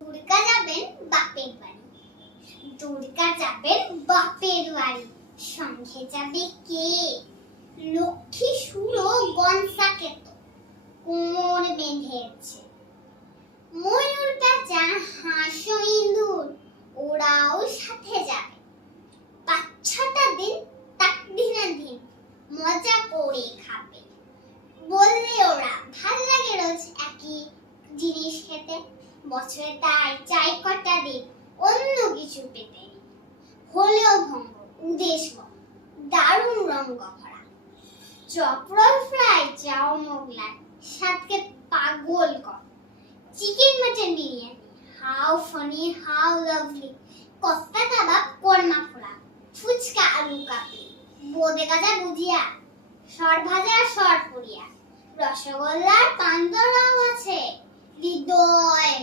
দুর্গা যাবেন বাপের বাড়ি, দুর্গা যাবেন বাপের বাড়ি, সঙ্গে যাবে কে? লক্ষ্মী সুরো গনসাকে তো কোমর বেঁধেছে। ময়ূর পেঁচা হাঁস ও ইঁদুর ওরাও সাথে যাবে। ৫-৬টা দিন তাক দিনাধীন মজা করে খাবে। বললে ওরা ভাল লাগে রোজ একই জিনিস খেতে, বছরে তাই চাই কটা দিন অন্য কিছু পেতে। হলেও ভঙ্গ উদেশ দারুণ রঙ্গ ভরা, চপড়ল ফ্রাই চাও মোগলাই সাথে পাগল কর। Chicken mutton biryani how funny how lovely, কত্তা কাবাব কোরমা পোড়া, ফুচকা আলু কাবলি, বোঁদে গাজা গুজিয়া, সর ভাজা সর পুরিয়া, রসগোল্লার পান্তরাও আছে হৃদয়